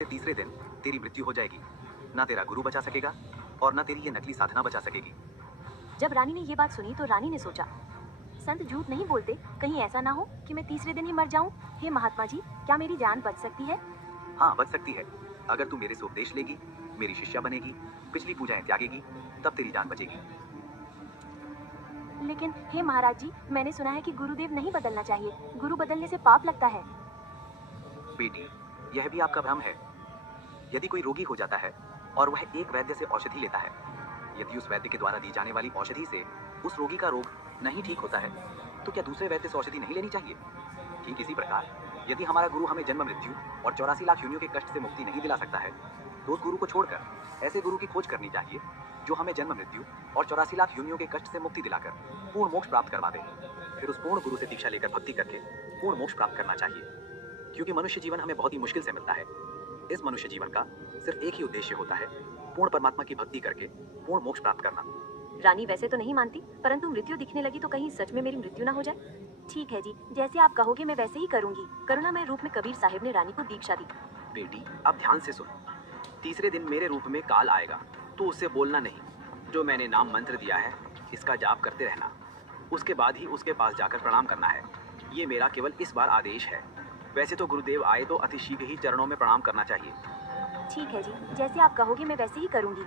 तीसरे दिन तेरी मृत्यु हो जाएगी। ना तेरा गुरु बचा सकेगा और ना तेरी ये नकली साधना बचा सकेगी। जब रानी ने ये बात सुनी तो रानी ने सोचा, संत झूठ नहीं बोलते, कहीं ऐसा ना हो कि मैं तीसरे दिन ही मर जाऊं। हे महात्मा जी, क्या मेरी जान बच सकती है? हाँ, बच सकती है। अगर तू मेरे से उपदेश लेगी, मेरी शिष्या बनेगी, पिछली पूजाएं त्यागेगी, तब तेरी जान बचेगी। लेकिन हे महाराज जी, मैंने सुना है कि गुरुदेव नहीं बदलना चाहिए, गुरु बदलने से पाप लगता है। बेटी, यह भी आपका भ्रम है। यदि कोई रोगी हो जाता है और वह एक वैद्य से औषधि लेता है, यदि उस वैद्य के द्वारा दी जाने वाली औषधि से उस रोगी का रोग नहीं ठीक होता है, तो क्या दूसरे वैद्य से औषधि नहीं लेनी चाहिए? ठीक इसी प्रकार यदि हमारा गुरु हमें जन्म मृत्यु और 84 लाख योनियों के कष्ट से मुक्ति नहीं दिला सकता है, तो उस गुरु को छोड़कर ऐसे गुरु की खोज करनी चाहिए जो हमें जन्म मृत्यु और 84 लाख योनियों के कष्ट से मुक्ति दिलाकर पूर्ण मोक्ष प्राप्त करवा दे। फिर उस पूर्ण गुरु से दीक्षा लेकर भक्ति करके पूर्ण मोक्ष प्राप्त करना चाहिए, क्योंकि मनुष्य जीवन हमें बहुत ही मुश्किल से मिलता है। इस मनुष्य जीवन का सिर्फ एक ही उद्देश्य होता है, पूर्ण परमात्मा की भक्ति करके पूर्ण मोक्ष प्राप्त करना। रानी वैसे तो नहीं मानती, परंतु मृत्यु दिखने लगी तो कहीं सच में मेरी मृत्यु ना हो जाए। ठीक है जी, जैसे आप कहोगे मैं वैसे ही करूंगी। करुणामय रूप में कबीर साहिब ने रानी को दीक्षा दी। बेटी, अब ध्यान से सुन। तीसरे दिन मेरे रूप में काल आएगा, तो उससे बोलना नहीं। जो मैंने नाम मंत्र दिया है, इसका जाप करते रहना। उसके बाद ही उसके पास जाकर प्रणाम करना है। ये मेरा केवल इस बार आदेश है। वैसे तो गुरुदेव आए तो अति शीघ्र ही चरणों में प्रणाम करना चाहिए। ठीक है जी, जैसे आप कहोगे मैं वैसे ही करूंगी।